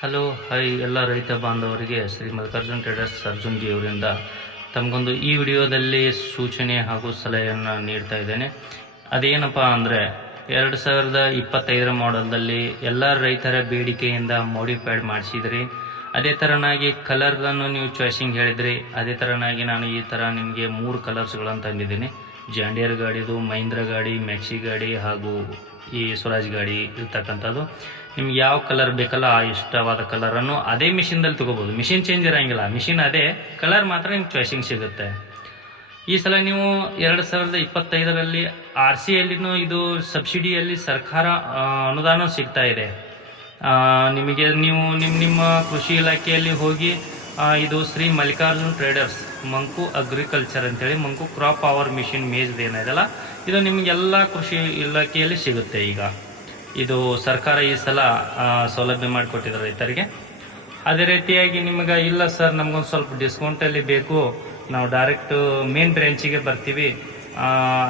Hello hi ಎಲ್ಲ ರೈತ ಬಾಂಧವರಿಗೆ ಶ್ರೀ ಮಲ್ಲಿಕಾರ್ಜುನ್ ಟ್ರೇಡರ್ಸ್ ಅರ್ಜುನ್ಜಿ ಅವರಿಂದ ತಮಗೊಂದು ಈ ವಿಡಿಯೋದಲ್ಲಿ ಸೂಚನೆ ಹಾಗೂ ಸಲಹೆಯನ್ನು ನೀಡ್ತಾ ಇದ್ದೇನೆ. ಅದೇನಪ್ಪ ಅಂದರೆ, ಎರಡು ಸಾವಿರದ ಇಪ್ಪತ್ತೈದರ ಮಾಡೆಲ್ದಲ್ಲಿ ಎಲ್ಲ ರೈತರ ಬೇಡಿಕೆಯಿಂದ ಮಾಡಿಫೈಡ್ ಮಾಡಿಸಿದ್ರಿ. ಅದೇ ಥರನಾಗಿ ಕಲರ್ಗಳನ್ನು ನೀವು ಚಾಯ್ಸಿಂಗ್ ಹೇಳಿದ್ರಿ. ಅದೇ ಥರನಾಗಿ ನಾನು ಈ ಥರ ನಿಮಗೆ ಮೂರು ಕಲರ್ಸ್ಗಳನ್ನು ತಂದಿದ್ದೀನಿ. ಜಾಂಡಿಯರ್ ಗಾಡಿದು ಮಹೀಂದ್ರ ಗಾಡಿ ಮ್ಯಾಕ್ಸಿ ಗಾಡಿ ಹಾಗೂ ಈ ಸ್ವರಾಜ್ ಗಾಡಿ ಇರ್ತಕ್ಕಂಥದ್ದು. ನಿಮ್ಗೆ ಯಾವ ಕಲರ್ ಬೇಕಲ್ಲ, ಆ ಇಷ್ಟವಾದ ಕಲರನ್ನು ಅದೇ ಮಿಷಿನ್ದಲ್ಲಿ ತಗೋಬೋದು. ಮಿಷಿನ್ ಚೇಂಜ್ ಇರೋಂಗಿಲ್ಲ. ಮಿಷಿನ್ ಅದೇ ಕಲರ್ ಮಾತ್ರ ನಿಮ್ಗೆ ಚಾಯ್ಸಿಂಗ್ ಸಿಗುತ್ತೆ. ಈ ಸಲ ನೀವು ಎರಡು ಸಾವಿರದ ಇಪ್ಪತ್ತೈದರಲ್ಲಿ ಆರ್ ಸಿ ಯಲ್ಲಿನೂ ಇದು ಸಬ್ಸಿಡಿಯಲ್ಲಿ ಸರ್ಕಾರ ಅನುದಾನ ಸಿಗ್ತಾ ಇದೆ. ನಿಮಗೆ ನೀವು ನಿಮ್ಮ ನಿಮ್ಮ ಕೃಷಿ ಇಲಾಖೆಯಲ್ಲಿ ಹೋಗಿ ಇದು ಶ್ರೀ ಮಲ್ಲಿಕಾರ್ಜುನ್ ಟ್ರೇಡರ್ಸ್, ಮಂಕು ಅಗ್ರಿಕಲ್ಚರ್ ಅಂತೇಳಿ ಮಂಕು ಕ್ರಾಪ್ ಪವರ್ ಮಿಷಿನ್ ಮೇಜ್ದು ಇದು ನಿಮಗೆಲ್ಲ ಕೃಷಿ ಇಲಾಖೆಯಲ್ಲಿ ಸಿಗುತ್ತೆ ಈಗ. ಇದು ಸರ್ಕಾರ ಈ ಸಲ ಸೌಲಭ್ಯ ಮಾಡಿಕೊಟ್ಟಿದ್ದಾರೆ ರೈತರಿಗೆ. ಅದೇ ರೀತಿಯಾಗಿ ನಿಮಗೆ, ಇಲ್ಲ ಸರ್, ನಮಗೊಂದು ಸ್ವಲ್ಪ ಡಿಸ್ಕೌಂಟಲ್ಲಿ ಬೇಕು. ನಾವು ಡೈರೆಕ್ಟ್ ಮೇನ್ ಬ್ರ್ಯಾಂಚಿಗೆ ಬರ್ತೀವಿ.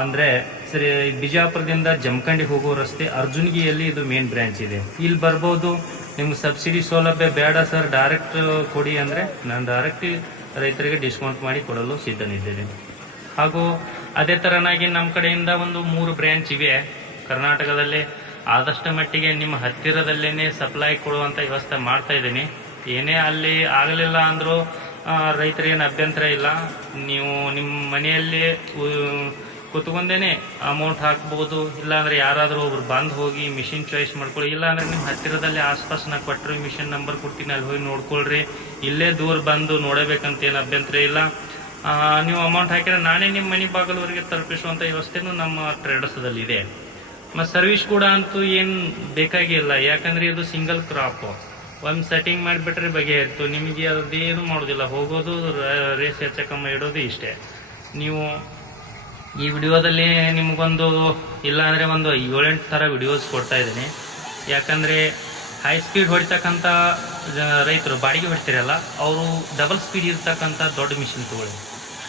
ಅಂದರೆ ಸರಿ, ಬಿಜಾಪುರದಿಂದ ಜಮಖಂಡಿ ಹೋಗೋ ರಸ್ತೆ ಅರ್ಜುನ್ಗಿಯಲ್ಲಿ ಇದು ಮೇನ್ ಬ್ರ್ಯಾಂಚ್ ಇದೆ. ಇಲ್ಲಿ ಬರ್ಬೋದು. ನಿಮ್ಗೆ ಸಬ್ಸಿಡಿ ಸೌಲಭ್ಯ ಬೇಡ ಸರ್ ಡೈರೆಕ್ಟ್ ಕೊಡಿ ಅಂದರೆ ನಾನು ಡೈರೆಕ್ಟ್ ರೈತರಿಗೆ ಡಿಸ್ಕೌಂಟ್ ಮಾಡಿ ಕೊಡಲು ಸಿದ್ಧನಿದ್ದೇನೆ. ಹಾಗೂ ಅದೇ ಥರನಾಗಿ ನಮ್ಮ ಕಡೆಯಿಂದ ಒಂದು ಮೂರು ಬ್ರ್ಯಾಂಚ್ ಇವೆ. ಕರ್ನಾಟಕದಲ್ಲಿ ಆದಷ್ಟು ಮಟ್ಟಿಗೆ ನಿಮ್ಮ ಹತ್ತಿರದಲ್ಲೇ ಸಪ್ಲೈ ಕೊಡುವಂಥ ವ್ಯವಸ್ಥೆ ಮಾಡ್ತಾ ಇದ್ದೀನಿ. ಏನೇ ಅಲ್ಲಿ ಆಗಲಿಲ್ಲ ಅಂದರೂ ರೈತರಿಗೇನು ಅಭ್ಯಂತರ ಇಲ್ಲ. ನೀವು ನಿಮ್ಮ ಮನೆಯಲ್ಲಿ ಕೂತ್ಕೊಂಡೇನೆ ಅಮೌಂಟ್ ಹಾಕ್ಬೋದು. ಇಲ್ಲಾಂದರೆ ಯಾರಾದರೂ ಒಬ್ರು ಬಂದು ಹೋಗಿ ಮಿಷಿನ್ ಚಾಯ್ಸ್ ಮಾಡ್ಕೊಳ್ಳಿ. ಇಲ್ಲಾಂದ್ರೆ ನಿಮ್ಮ ಹತ್ತಿರದಲ್ಲಿ ಆಸ್ಪಾಸ್ನಾಗ ಕೊಟ್ಟರು ಮಿಷಿನ್ ನಂಬರ್ ಕೊಡ್ತೀನಿ ಅಲ್ಲಿ ಹೋಗಿ ನೋಡ್ಕೊಳ್ರಿ. ಇಲ್ಲೇ ದೂರ ಬಂದು ನೋಡಬೇಕಂತ ಏನು ಅಭ್ಯಂತರ ಇಲ್ಲ. ನೀವು ಅಮೌಂಟ್ ಹಾಕಿದ್ರೆ ನಾನೇ ನಿಮ್ಮ ಮನೆ ಬಾಗಿಲವರೆಗೆ ತಲುಪಿಸುವಂಥ ವ್ಯವಸ್ಥೆನೂ ನಮ್ಮ ಟ್ರೇಡರ್ಸ್ದಲ್ಲಿ ಇದೆ ಮತ್ತು ಸರ್ವಿಸ್ ಕೂಡ ಅಂತೂ ಏನು ಬೇಕಾಗಿಲ್ಲ. ಯಾಕಂದ್ರೆ ಇದು ಸಿಂಗಲ್ ಕ್ರಾಪ್ ಒಂದು ಸೆಟ್ಟಿಂಗ್ ಮಾಡಿಬಿಟ್ರೆ ಬಗೆಹರಿತು. ನಿಮಗೆ ಅದೇನು ಮಾಡೋದಿಲ್ಲ. ಹೋಗೋದು ರೇಸ್ ಹೆಚ್ಚಕಮ್ಮ ಇಡೋದು ಇಷ್ಟೇ. ನೀವು ಈ ವಿಡಿಯೋದಲ್ಲಿ ನಿಮಗೊಂದು ಇಲ್ಲಾಂದರೆ ಒಂದು ಏಳೆಂಟು ಥರ ವಿಡಿಯೋಸ್ ಕೊಡ್ತಾ ಇದ್ದೀನಿ. ಯಾಕಂದರೆ ಹೈ ಸ್ಪೀಡ್ ಹೊಡಿತಕ್ಕಂಥ ರೈತರು ಬಾಡಿಗೆ ಹೊಡಿತೀರಲ್ಲ, ಅವರು ಡಬಲ್ ಸ್ಪೀಡ್ ಇರ್ತಕ್ಕಂಥ ದೊಡ್ಡ ಮಿಷಿನ್ ತೊಗೊಳ್ಳಿ.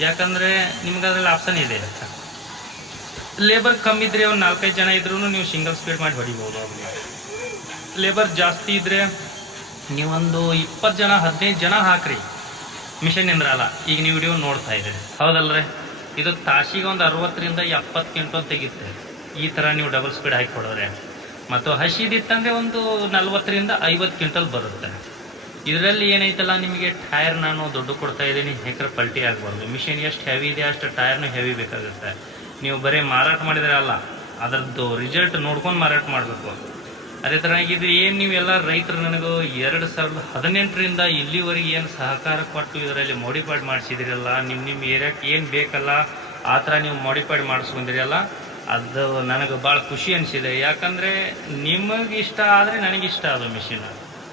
ಯಾಕಂದರೆ ನಿಮ್ಗೆ ಅದರಲ್ಲಿ ಆಪ್ಷನ್ ಇದೆ. ಲೇಬರ್ ಕಮ್ಮಿ ಇದ್ರೆ ಒಂದು ನಾಲ್ಕೈದು ಜನ ಇದ್ರೂ ನೀವು ಸಿಂಗಲ್ ಸ್ಪೀಡ್ ಮಾಡಿ ಹೊಡಿಬೋದು ಅವ್ರಿಗೆ. ಲೇಬರ್ ಜಾಸ್ತಿ ಇದ್ದರೆ ನೀವೊಂದು ಇಪ್ಪತ್ತು ಜನ, ಹದಿನೈದು ಜನ ಹಾಕ್ರಿ. ಮಿಷನ್ ಎಂದ್ರಲ್ಲ ಈಗ ನೀವು ವಿಡಿಯೋ ನೋಡ್ತಾ ಇದ್ದೀರಿ ಹೌದಲ್ರಿ? ಇದು ತಾಸಿಗೆ ಒಂದು ಅರವತ್ತರಿಂದ ಎಪ್ಪತ್ತು ಕ್ವಿಂಟಲ್ ತೆಗಿತೆ ಈ ಥರ ನೀವು ಡಬಲ್ ಸ್ಪೀಡ್ ಹಾಕಿ ಕೊಡೋರೆ. ಮತ್ತು ಹಸಿದಿತ್ತಂದರೆ ಒಂದು ನಲ್ವತ್ತರಿಂದ ಐವತ್ತು ಕ್ವಿಂಟಲ್ ಬರುತ್ತೆ. ಇದರಲ್ಲಿ ಏನೈತಲ್ಲ ನಿಮಗೆ ಟೈರ್ ನಾನು ದೊಡ್ಡ ಕೊಡ್ತಾ ಇದ್ದೀನಿ ಹೆಕ್ರೆ ಪಲ್ಟಿ ಆಗಬಾರ್ದು. ಮಿಷಿನ್ ಎಷ್ಟು ಹೆವಿ ಇದೆ, ಅಷ್ಟು ಟೈರ್ನು ಹೆವಿ ಬೇಕಾಗುತ್ತೆ. ನೀವು ಬರೀ ಮಾರಾಟ ಮಾಡಿದರೆ ಅಲ್ಲ, ಅದರದ್ದು ರಿಸಲ್ಟ್ ನೋಡ್ಕೊಂಡು ಮಾರಾಟ ಮಾಡಬೇಕು. ಅದೇ ಥರ ಇದು ಏನು ನೀವೆಲ್ಲ ರೈತರು ನನಗೂ ಎರಡು ಸಾವಿರದ ಹದಿನೆಂಟರಿಂದ ಇಲ್ಲಿವರೆಗೆ ಏನು ಸಹಕಾರ ಕೊಟ್ಟು ಇದರಲ್ಲಿ ಮಾಡಿಫೈಡ್ ಮಾಡಿಸಿದಿರಲ್ಲ ನಿಮ್ಮ ನಿಮ್ಮ ಏರಿಯಾಕ್ಕೆ ಏನು ಬೇಕಲ್ಲ, ಆ ಥರ ನೀವು ಮಾಡಿಫೈಡ್ ಮಾಡಿಸ್ಕೊಂಡಿರಲ್ಲ, ಅದು ನನಗೆ ಭಾಳ ಖುಷಿ ಅನಿಸಿದೆ. ಯಾಕಂದರೆ ನಿಮಗೆ ಇಷ್ಟ ಆದರೆ ನನಗಿಷ್ಟ ಅದು ಮಿಷಿನ್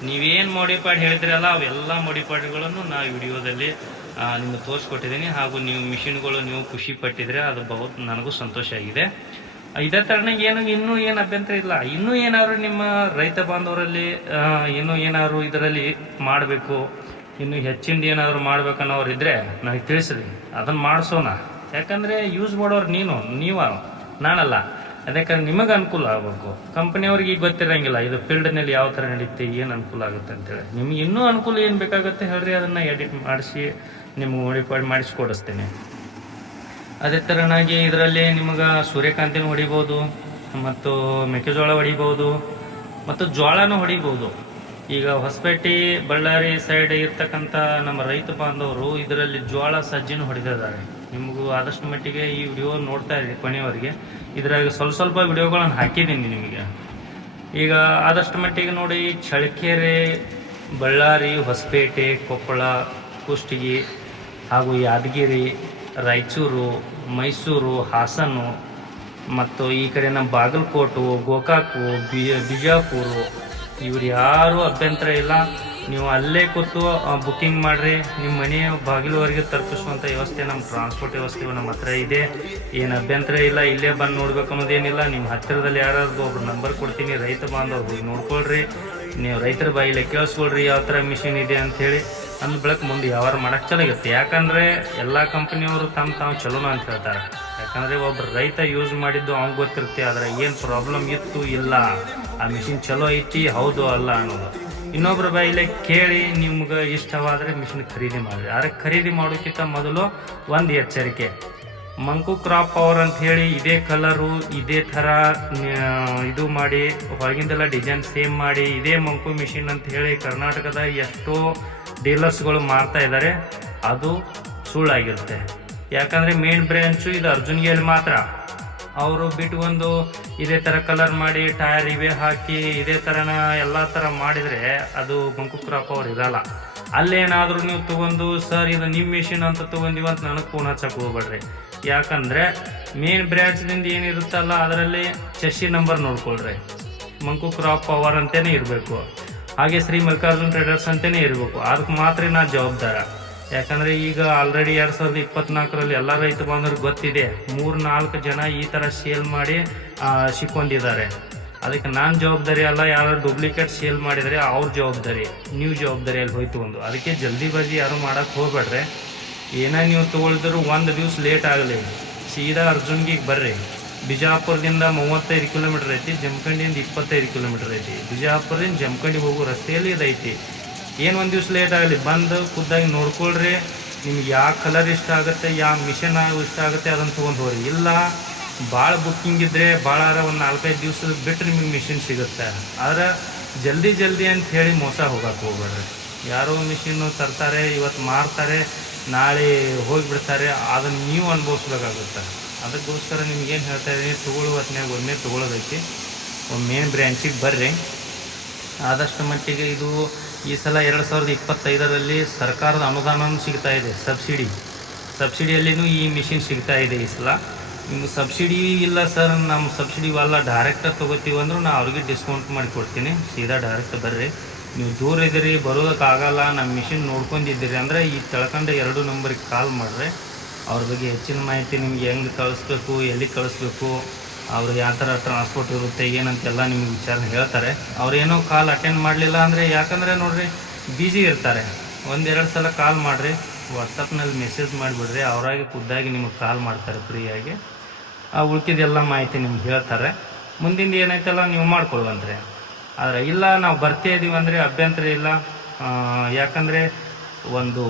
ನೀವೇನು ಮೋಡಿಫೈಡ್ ಹೇಳಿದ್ರಲ್ಲ, ಅವೆಲ್ಲ ಮೋಡಿಫೈಡ್ಗಳನ್ನು ನಾ ವಿಡಿಯೋದಲ್ಲಿ ನಿಮ್ಗೆ ತೋರಿಸ್ಕೊಟ್ಟಿದ್ದೀನಿ. ಹಾಗೂ ನೀವು ಮಿಷಿನ್ಗಳು ನೀವು ಖುಷಿ ಪಟ್ಟಿದ್ರೆ ಅದು ಬಹುತ್ ನನಗೂ ಸಂತೋಷ ಆಗಿದೆ. ಇದೇ ಥರನಾಗ ಏನು, ಇನ್ನೂ ಏನು ಅಭ್ಯಂತರ ಇಲ್ಲ. ಇನ್ನೂ ಏನಾದ್ರು ನಿಮ್ಮ ರೈತ ಬಾಂಧವರಲ್ಲಿ ಇನ್ನೂ ಏನಾದ್ರು ಇದರಲ್ಲಿ ಮಾಡಬೇಕು, ಇನ್ನು ಹೆಚ್ಚಿಂದ ಏನಾದರೂ ಮಾಡ್ಬೇಕನ್ನೋರು ಇದ್ದರೆ ನನಗೆ ತಿಳಿಸ್ರಿ. ಅದನ್ನು ಮಾಡಿಸೋಣ. ಯಾಕಂದರೆ ಯೂಸ್ ಮಾಡೋರು ನೀನು, ನೀವು, ನಾನಲ್ಲ. ಅದಕ್ಕೆ ನಿಮಗೆ ಅನುಕೂಲ ಆಗಬೇಕು. ಕಂಪನಿಯವ್ರಿಗೆ ಈಗ ಗೊತ್ತಿರಂಗಿಲ್ಲ, ಇದು ಫೀಲ್ಡ್ನಲ್ಲಿ ಯಾವ ಥರ ನಡೀತೆ, ಏನು ಅನುಕೂಲ ಆಗುತ್ತೆ ಅಂತೇಳಿ. ನಿಮ್ಗೆ ಇನ್ನೂ ಅನುಕೂಲ ಏನು ಬೇಕಾಗುತ್ತೆ ಹೇಳ್ರಿ, ಅದನ್ನು ಎಡಿಟ್ ಮಾಡಿಸಿ ನಿಮ್ಗೆ ಮಾಡಿಸಿ ಮಾಡಿಸ್ಕೊಡಿಸ್ತೇನೆ. ಅದೇ ಥರನಾಗಿ ಇದರಲ್ಲಿ ನಿಮಗೆ ಸೂರ್ಯಕಾಂತಿನೂ ಹೊಡಿಬೋದು, ಮತ್ತು ಮೆಕ್ಕೆಜೋಳ ಹೊಡಿಬೋದು, ಮತ್ತು ಜೋಳನೂ ಹೊಡಿಬೋದು. ಈಗ ಹೊಸಪೇಟೆ, ಬಳ್ಳಾರಿ ಸೈಡ್ ಇರ್ತಕ್ಕಂಥ ನಮ್ಮ ರೈತ ಬಾಂಧವರು ಇದರಲ್ಲಿ ಜೋಳ ಸಜ್ಜಿನೂ ಹೊಡೆದಿದ್ದಾರೆ. ನಿಮಗೂ ಆದಷ್ಟು ಮಟ್ಟಿಗೆ ಈ ವಿಡಿಯೋ ನೋಡ್ತಾ ಇದ್ದೀನಿ ಕೊನೆಯವರೆಗೆ. ಇದ್ರಾಗ ಸ್ವಲ್ಪ ಸ್ವಲ್ಪ ವಿಡಿಯೋಗಳನ್ನು ಹಾಕಿದ್ದೀನಿ ನಿಮಗೆ. ಈಗ ಆದಷ್ಟು ಮಟ್ಟಿಗೆ ನೋಡಿ ಚಳಕೆರೆ ಬಳ್ಳಾರಿ, ಹೊಸಪೇಟೆ, ಕೊಪ್ಪಳ, ಕುಷ್ಟಗಿ ಹಾಗೂ ಯಾದಗಿರಿ, ರಾಯಚೂರು, ಮೈಸೂರು, ಹಾಸನು ಮತ್ತು ಈ ಕಡೆ ನಮ್ಮ ಬಾಗಲಕೋಟು, ಗೋಕಾಕು ಬಿಜಾಪುರು ಬಿಜಾಪುರ, ಇವ್ರು ಯಾರೂ ಅಭ್ಯಂತರ ಇಲ್ಲ. ನೀವು ಅಲ್ಲೇ ಕೂತು ಬುಕ್ಕಿಂಗ್ ಮಾಡಿರಿ. ನಿಮ್ಮ ಮನೆಯ ಬಾಗಿಲುವರೆಗೆ ತಲುಪಿಸುವಂಥ ವ್ಯವಸ್ಥೆ ನಮ್ಮ ಟ್ರಾನ್ಸ್ಪೋರ್ಟ್ ವ್ಯವಸ್ಥೆ ನಮ್ಮ ಹತ್ರ ಇದೆ. ಏನು ಅಭ್ಯಂತರ ಇಲ್ಲ, ಇಲ್ಲೇ ಬಂದು ನೋಡ್ಬೇಕು ಅನ್ನೋದೇನಿಲ್ಲ. ನಿಮ್ಮ ಹತ್ತಿರದಲ್ಲಿ ಯಾರಾದ್ರು ಒಬ್ರು ನಂಬರ್ ಕೊಡ್ತೀನಿ, ರೈತ ಬಾಂಧವ್ರು ಹೋಗಿ ನೋಡ್ಕೊಳ್ರಿ. ನೀವು ರೈತರ ಬಾಯಿಲೆ ಕೇಳಿಸ್ಕೊಳ್ರಿ, ಯಾವ ಥರ ಮಿಷಿನ್ ಇದೆ ಅಂಥೇಳಿ ಅಂದ ಬೆಳಕು ಮುಂದೆ ಯಾವಾರ ಮಾಡೋಕ್ಕೆ ಚೆನ್ನಾಗಿರುತ್ತೆ ಯಾಕಂದರೆ ಎಲ್ಲ ಕಂಪ್ನಿಯವರು ತಮ್ಮ ತಾವು ಚಲೋನ ಅಂತ ಹೇಳ್ತಾರೆ. ಯಾಕಂದರೆ ಒಬ್ಬ ರೈತ ಯೂಸ್ ಮಾಡಿದ್ದು ಅವ್ನಿಗೆ ಗೊತ್ತಿರುತ್ತೆ, ಆದರೆ ಏನು ಪ್ರಾಬ್ಲಮ್ ಇತ್ತು ಇಲ್ಲ. ಆ ಮಿಷಿನ್ ಚಲೋ ಐತಿ, ಹೌದು ಅಲ್ಲ ಅನ್ನೋದು. ಇನ್ನೊಬ್ರ ಬಾಯಿಲೆ ಕೇಳಿ ನಿಮ್ಗೆ ಇಷ್ಟವಾದರೆ ಮಿಷಿನ್ ಖರೀದಿ ಮಾಡಿರಿ. ಆದರೆ ಖರೀದಿ ಮಾಡೋಕ್ಕಿಂತ ಮೊದಲು ಒಂದು ಎಚ್ಚರಿಕೆ. ಮಂಕು ಕ್ರಾಪ್ ಪವರ್ ಅಂತ ಹೇಳಿ ಇದೇ ಕಲರು, ಇದೇ ಥರ ಇದು ಮಾಡಿ ಹೊರಗಿಂದೆಲ್ಲ ಡಿಸೈನ್ ಸೇಮ್ ಮಾಡಿ, ಇದೇ ಮಂಕು ಮಿಷಿನ್ ಅಂತ ಹೇಳಿ ಕರ್ನಾಟಕದ ಎಷ್ಟೋ ಡೀಲರ್ಸ್ಗಳು ಮಾರ್ತಾ ಇದ್ದಾರೆ ಅದು ಸುಳ್ಳಾಗಿರುತ್ತೆ. ಯಾಕಂದರೆ ಮೇನ್ ಬ್ರ್ಯಾಂಚು ಇದು ಅರ್ಜುನ್ಗೇಲಿ ಮಾತ್ರ. ಅವರು ಬಿಟ್ಟು ಬಿಟ್ಕೊಂಡು ಇದೇ ಥರ ಕಲರ್ ಮಾಡಿ ಟೈರ್ ಇವೇ ಹಾಕಿ ಇದೇ ಥರನ ಎಲ್ಲ ಥರ ಮಾಡಿದರೆ ಅದು ಬಂಕು ಕ್ರಾಪ್ ಅವ್ರು ಇರಲ್ಲ. ಅಲ್ಲೇನಾದರೂ ನೀವು ತೊಗೊಂಡು, ಸರ್, ಇದು ನಿಮ್ಮ ಮಿಷಿನ್ ಅಂತ ತೊಗೊಂಡಿವಿ ಅಂತ ನನಗೆ ಫೋನ್ ಹಚ್ಚಕ್ಕೆ ಹೋಗ್ಬೇಡ್ರಿ. ಯಾಕಂದರೆ ಮೇನ್ ಬ್ರ್ಯಾಂಚ್ದಿಂದ ಏನಿರುತ್ತಲ್ಲ ಅದರಲ್ಲಿ ಚಶಿ ನಂಬರ್ ನೋಡ್ಕೊಳ್ರಿ. ಮಂಕು ಕ್ರಾಪ್ ಪವರ್ ಅಂತಲೇ ಇರಬೇಕು. ಹಾಗೆ ಶ್ರೀ ಮಲ್ಲಿಕಾರ್ಜುನ್ ಟ್ರೇಡರ್ಸ್ ಅಂತಲೇ ಇರಬೇಕು. ಅದಕ್ಕೆ ಮಾತ್ರ ನಾನು ಜವಾಬ್ದಾರ. ಯಾಕಂದರೆ ಈಗ ಆಲ್ರೆಡಿ ಎರಡು ಸಾವಿರದ ಇಪ್ಪತ್ನಾಲ್ಕರಲ್ಲಿ ಎಲ್ಲ ರೈತ ಬಾಂಧವ್ರಿಗೆ ಗೊತ್ತಿದೆ, ಮೂರು ನಾಲ್ಕು ಜನ ಈ ಥರ ಸೇಲ್ ಮಾಡಿ ಸಿಕ್ಕೊಂಡಿದ್ದಾರೆ ಅದಕ್ಕೆ ನಾನು ಜವಾಬ್ದಾರಿ ಅಲ್ಲ ಯಾರು ಡೂಪ್ಲಿಕೇಟ್ ಸೇಲ್ ಮಾಡಿದರೆ ಅವ್ರ ಜವಾಬ್ದಾರಿ, ನೀವು ಜವಾಬ್ದಾರಿ ಅಲ್ಲಿ ಹೋಯ್ತು ಒಂದು. ಅದಕ್ಕೆ ಜಲ್ದಿ ಬಾಜಿ ಯಾರು ಮಾಡೋಕ್ಕೆ ಹೋಗ್ಬೇಡ್ರಿ. ಏನೇ ನೀವು ತೊಗೊಳಿದ್ರು ಒಂದು ದಿವ್ಸ ಲೇಟ್ ಆಗಲಿ. ಸೀದಾ ಅರ್ಜುನ್ಗೆ ಬರ್ರಿ. ಬಿಜಾಪುರದಿಂದ ಮೂವತ್ತೈದು ಕಿಲೋಮೀಟರ್ ಐತಿ, ಜಮಖಂಡಿಯಿಂದ ಇಪ್ಪತ್ತೈದು ಕಿಲೋಮೀಟರ್ ಐತಿ. ಬಿಜಾಪುರದಿಂದ ಜಮಖಂಡಿ ಹೋಗೋ ರಸ್ತೆಯಲ್ಲಿ ಇದೈತಿ. ಏನು ಒಂದು ದಿವ್ಸ ಲೇಟ್ ಆಗಲಿ, ಬಂದು ಖುದ್ದಾಗಿ ನೋಡ್ಕೊಳ್ರಿ. ನಿಮ್ಗೆ ಯಾವ ಕಲರ್ ಇಷ್ಟ ಆಗುತ್ತೆ, ಯಾವ ಮಿಷನ್ ಇಷ್ಟ ಆಗುತ್ತೆ ಅದನ್ನು ತೊಗೊಂಡು ಹೋಗ್ರಿ. ಇಲ್ಲ ಭಾಳ ಬುಕ್ಕಿಂಗ್ ಇದ್ದರೆ ಭಾಳ ಒಂದು ನಾಲ್ಕೈದು ದಿವಸ ಬಿಟ್ಟು ನಿಮಗೆ ಮಿಷಿನ್ ಸಿಗುತ್ತೆ. ಆದ್ರೆ ಜಲ್ದಿ ಜಲ್ದಿ ಅಂತ ಹೇಳಿ ಮೋಸ ಹೋಗಕ್ಕೆ ಹೋಗ್ಬೇಡ್ರಿ. ಯಾರೋ ಮಿಷಿನ್ನು ತರ್ತಾರೆ ಇವತ್ತು ಮಾರ್ತಾರೆ, ನಾಳೆ ಹೋಗಿಬಿಡ್ತಾರೆ ಅದನ್ನು ನೀವು ಅನುಭವಿಸ್ಬೇಕಾಗುತ್ತೆ. ಅದಕ್ಕೋಸ್ಕರ ನಿಮ್ಗೇನು ಹೇಳ್ತಾ ಇದ್ದೀನಿ, ತೊಗೊಳ್ಳೋ ಹೊತ್ತಿನಾಗ ಒಮ್ಮೆ ತೊಗೊಳೋದೈತಿ ಒಮ್ಮೆ ಬ್ರ್ಯಾಂಚಿಗೆ ಬರ್ರಿ. ಆದಷ್ಟು ಮಟ್ಟಿಗೆ ಇದು ಈ ಸಲ ಎರಡು ಸಾವಿರದ ಇಪ್ಪತ್ತೈದರಲ್ಲಿ ಸರ್ಕಾರದ ಅನುದಾನವೂ ಸಿಗ್ತಾ ಇದೆ, ಸಬ್ಸಿಡಿ. ಸಬ್ಸಿಡಿಯಲ್ಲಿನೂ ಈ ಮಿಷಿನ್ ಸಿಗ್ತಾ ಇದೆ ಈ ಸಲ. ನಿಮ್ಗೆ ಸಬ್ಸಿಡಿ ಇಲ್ಲ ಸರ್, ನಮ್ಮ ಸಬ್ಸಿಡಿ ಎಲ್ಲ ಡೈರೆಕ್ಟಾಗಿ ತೊಗೋತೀವಿ ಅಂದ್ರೂ ನಾ ಅವ್ರಿಗೆ ಡಿಸ್ಕೌಂಟ್ ಮಾಡಿ ಕೊಡ್ತೀನಿ ಸೀದಾ ಡೈರೆಕ್ಟ್ ಬರ್ರಿ. ನೀವು ದೂರ ಇದ್ದೀರಿ, ಬರೋದಕ್ಕಾಗಲ್ಲ, ನಮ್ಮ ಮಿಷಿನ್ ನೋಡ್ಕೊಂಡಿದ್ದೀರಿ ಅಂದರೆ ಈ ತಿಳ್ಕೊಂಡು ಎರಡು ನಂಬರಿಗೆ ಕಾಲ್ ಮಾಡಿರಿ. ಅವ್ರ ಬಗ್ಗೆ ಹೆಚ್ಚಿನ ಮಾಹಿತಿ ನಿಮ್ಗೆ ಹೆಂಗೆ ಕಳಿಸ್ಬೇಕು, ಎಲ್ಲಿ ಕಳಿಸ್ಬೇಕು ಅವ್ರು ಯಾವ ಥರ ಟ್ರಾನ್ಸ್ಪೋರ್ಟ್ ಇರುತ್ತೆ, ಏನಂತೆಲ್ಲ ನಿಮಗೆ ವಿಚಾರ ಹೇಳ್ತಾರೆ. ಅವ್ರೇನೋ ಕಾಲ್ ಅಟೆಂಡ್ ಮಾಡಲಿಲ್ಲ ಅಂದರೆ ಯಾಕಂದರೆ ನೋಡಿರಿ ಬ್ಯುಸಿ ಇರ್ತಾರೆ. ಒಂದೆರಡು ಸಲ ಕಾಲ್ ಮಾಡಿರಿ ವಾಟ್ಸಪ್ನಲ್ಲಿ ಮೆಸೇಜ್ ಮಾಡಿಬಿಡ್ರಿ, ಅವರಾಗಿ ಖುದ್ದಾಗಿ ನಿಮಗೆ ಕಾಲ್ ಮಾಡ್ತಾರೆ ಫ್ರೀಯಾಗಿ ಆ ಉಳ್ಕಿದೆಲ್ಲ ಮಾಹಿತಿ ನಿಮ್ಗೆ ಹೇಳ್ತಾರೆ. ಮುಂದಿಂದ ಏನೈತಲ್ಲ ನೀವು ಮಾಡ್ಕೊಳ್ವಂತ್ರಿ. ಆದರೆ ಇಲ್ಲ, ನಾವು ಬರ್ತಾ ಇದ್ದೀವಿ ಅಂದರೆ ಅಭ್ಯಂತರ ಇಲ್ಲ. ಯಾಕಂದರೆ ಒಂದು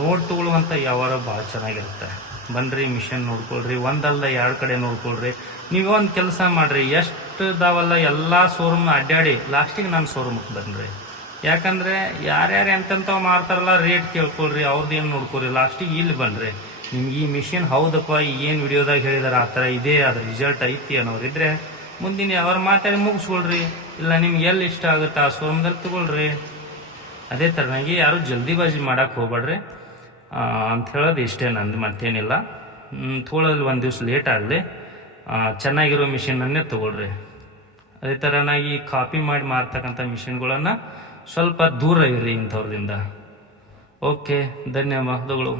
ನೋಡ್ ತಗೊಳ್ಳುವಂಥ ವ್ಯವಹಾರ ಭಾಳ ಚೆನ್ನಾಗಿರುತ್ತೆ. ಬನ್ರಿ ಮಿಷನ್ ನೋಡ್ಕೊಳ್ರಿ, ಒಂದಲ್ಲ ಎರಡು ಕಡೆ ನೋಡ್ಕೊಳ್ರಿ. ನೀವೊಂದು ಕೆಲಸ ಮಾಡಿರಿ, ಎಷ್ಟು ಇದಾವಲ್ಲ ಎಲ್ಲ ಶೋರೂಮ್ ಅಡ್ಡಾಡಿ ಲಾಸ್ಟಿಗೆ ನಾನು ಶೋರೂಮ್ಗೆ ಬನ್ನಿರಿ ಯಾಕಂದರೆ ಯಾರ್ಯಾರು ಎಂತೆಂಥವು ಮಾರ್ತಾರಲ್ಲ ರೇಟ್ ಕೇಳ್ಕೊಳ್ರಿ ಅವ್ರದ್ದು ಏನು ನೋಡ್ಕೊಳ್ರಿ ಲಾಸ್ಟಿಗೆ ಇಲ್ಲಿ ಬನ್ನಿರಿ ನಿಮ್ಗೆ ಈ ಮಿಷಿನ್ ಹೌದಪ್ಪ ಏನು ವಿಡಿಯೋದಾಗ ಹೇಳಿದಾರೆ, ಆ ಥರ ಇದೇ, ಅದು ರಿಸಲ್ಟ್ ಐತಿ ಅನ್ನೋರಿದ್ರೆ ಮುಂದಿನ ಅವ್ರ ಮಾತಾಡಿ ಮುಗಿಸ್ಕೊಳ್ರಿ, ಇಲ್ಲ ನಿಮ್ಗೆ ಎಲ್ಲಿ ಇಷ್ಟ ಆಗುತ್ತೆ ಆ ಶೋರೂಮ್ದಲ್ಲಿ ತಗೊಳ್ರಿ. ಅದೇ ಥರನಾಗಿ ಯಾರು ಜಲ್ದಿಬಾಜಿ ಮಾಡೋಕೆ ಹೋಗ್ಬೇಡ್ರಿ ಅಂತ ಹೇಳೋದು ಇಷ್ಟೇ ನಂದು ಮತ್ತೇನಿಲ್ಲ. ತೊಗೊಳೋದು ಒಂದು ದಿವ್ಸ ಲೇಟ್ ಆಗಲಿ. ಚೆನ್ನಾಗಿರೋ ಮಿಷಿನನ್ನೇ ತೊಗೊಳ್ರಿ. ಅದೇ ಥರನಾಗಿ ಕಾಪಿ ಮಾಡಿ ಮಾರ್ತಕ್ಕಂಥ ಮಿಷಿನ್ಗಳನ್ನು ಸ್ವಲ್ಪ ದೂರ ಇರಿ ಇಂಥವ್ರದಿಂದ. ಓಕೆ ಧನ್ಯವಾದಗಳು.